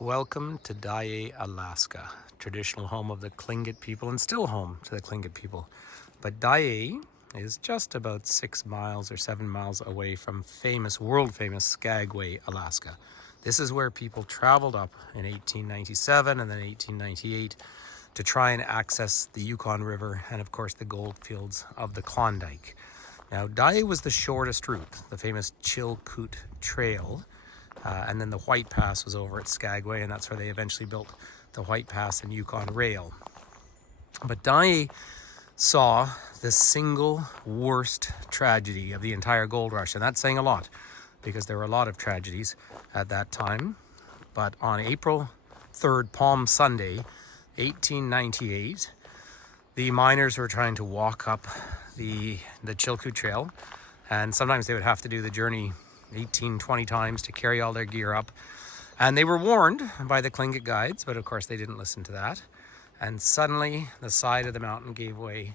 Welcome to Dyea, Alaska, traditional home of the Tlingit people and still home to the Tlingit people. But Dyea is just about 6 miles or 7 miles away from world famous Skagway, Alaska. This is where people traveled up in 1897 and then 1898 to try and access the Yukon River and of course the gold fields of the Klondike. Now Dyea was the shortest route, the famous Chilkoot Trail. And then the White Pass was over at Skagway, and that's where they eventually built the White Pass and Yukon Rail. But Dyea saw the single worst tragedy of the entire gold rush, and that's saying a lot because there were a lot of tragedies at that time. But on April 3rd, Palm Sunday, 1898, the miners were trying to walk up the Chilkoot Trail, and sometimes they would have to do the journey 18-20 times to carry all their gear up, and they were warned by the Tlingit guides, but of course they didn't listen to that, and suddenly the side of the mountain gave way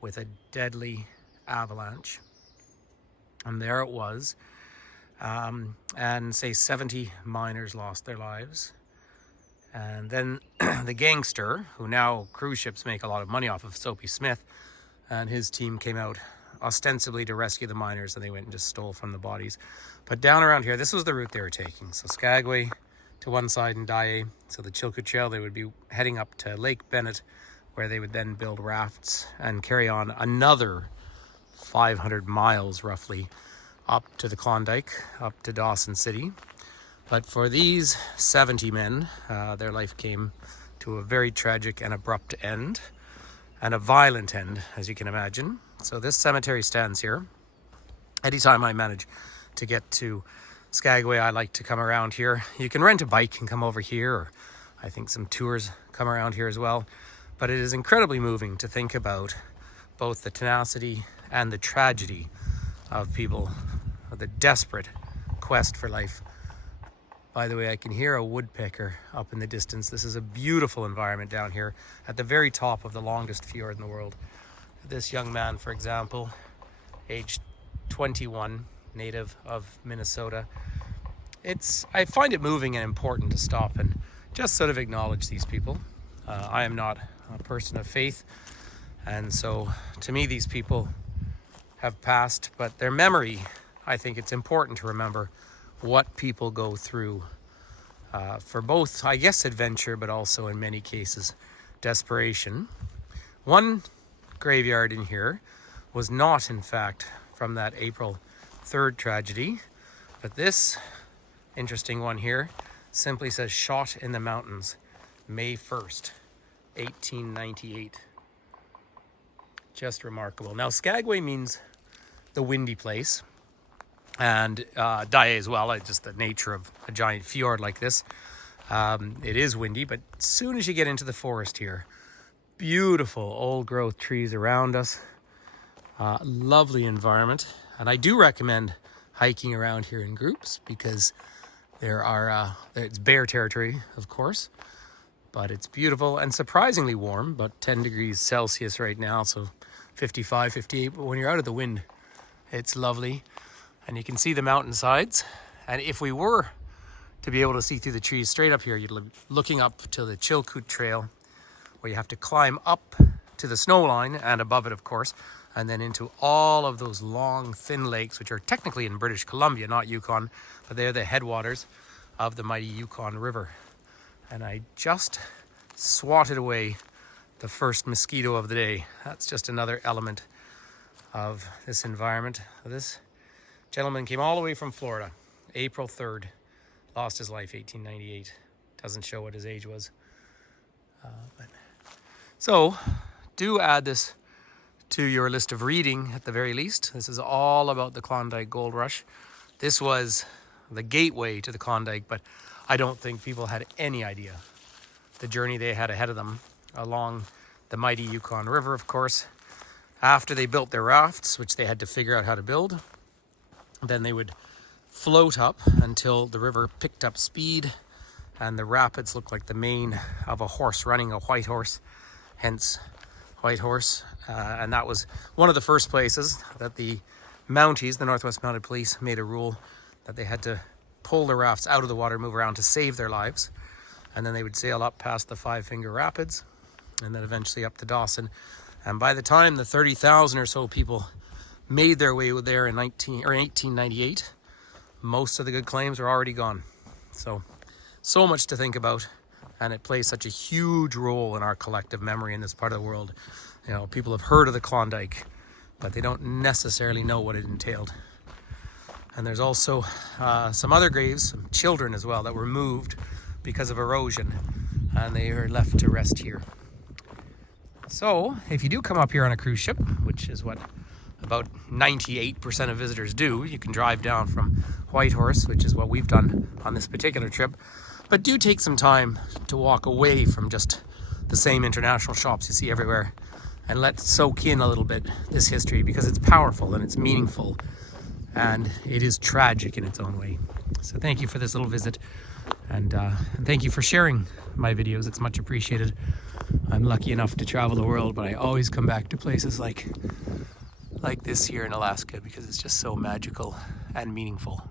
with a deadly avalanche, and there it was, and say 70 miners lost their lives. And then the gangster, who now cruise ships make a lot of money off of, Soapy Smith, and his team came out ostensibly to rescue the miners, and they went and just stole from the bodies. But down around here, this was the route they were taking. So Skagway to one side and Dyea. So the Chilkoot Trail, they would be heading up to Lake Bennett, where they would then build rafts and carry on another 500 miles roughly up to the Klondike, up to Dawson City. But for these 70 men, their life came to a very tragic and abrupt end, and a violent end, as you can imagine. So this cemetery stands here. Anytime I manage to get to Skagway, I like to come around here. You can rent a bike and come over here, or I think some tours come around here as well. But it is incredibly moving to think about both the tenacity and the tragedy of people, of the desperate quest for life. By the way, I can hear a woodpecker up in the distance. This is a beautiful environment down here at the very top of the longest fjord in the world. This young man, for example, aged 21, native of Minnesota. I find it moving and important to stop and just sort of acknowledge these people. I am not a person of faith, and so to me these people have passed, but their memory, I think it's important to remember what people go through for both, I guess, adventure, but also in many cases desperation. One graveyard in here was not, in fact, from that April 3rd tragedy, but this interesting one here simply says shot in the mountains, May 1st, 1898. Just remarkable. Now Skagway means the windy place, and Dyea as well, just the nature of a giant fjord like this. It is windy, but as soon as you get into the forest here, beautiful old growth trees around us, lovely environment. And I do recommend hiking around here in groups because it's bear territory, of course, but it's beautiful and surprisingly warm, about 10 degrees Celsius right now, so 55, 58, but when you're out of the wind, it's lovely. And you can see the mountainsides. And if we were to be able to see through the trees straight up here, you'd be looking up to the Chilkoot Trail, where you have to climb up to the snow line and above it, of course, and then into all of those long, thin lakes, which are technically in British Columbia, not Yukon, but they're the headwaters of the mighty Yukon River. And I just swatted away the first mosquito of the day. That's just another element of this environment. This gentleman came all the way from Florida, April 3rd, lost his life, 1898. Doesn't show what his age was. So do add this to your list of reading at the very least. This is all about the Klondike Gold Rush. This was the gateway to the Klondike, but I don't think people had any idea the journey they had ahead of them along the mighty Yukon River, of course. After they built their rafts, which they had to figure out how to build, then they would float up until the river picked up speed and the rapids looked like the mane of a horse running, a white horse, hence White Horse. And that was one of the first places that the Mounties, the Northwest Mounted Police, made a rule that they had to pull the rafts out of the water, move around to save their lives. and then they would sail up past the Five Finger Rapids and then eventually up to Dawson. And by the time the 30,000 or so people made their way there in 1898, most of the good claims were already gone. So much to think about, and it plays such a huge role in our collective memory in this part of the world. You know, people have heard of the Klondike, but they don't necessarily know what it entailed. And there's also some other graves, some children as well, that were moved because of erosion, and they are left to rest here. So if you do come up here on a cruise ship, which is what about 98% of visitors do, you can drive down from Whitehorse, which is what we've done on this particular trip. But do take some time to walk away from just the same international shops you see everywhere and let soak in a little bit this history, because it's powerful and it's meaningful and it is tragic in its own way. So thank you for this little visit, and thank you for sharing my videos. It's much appreciated. I'm lucky enough to travel the world, but I always come back to places like this here in Alaska because it's just so magical and meaningful.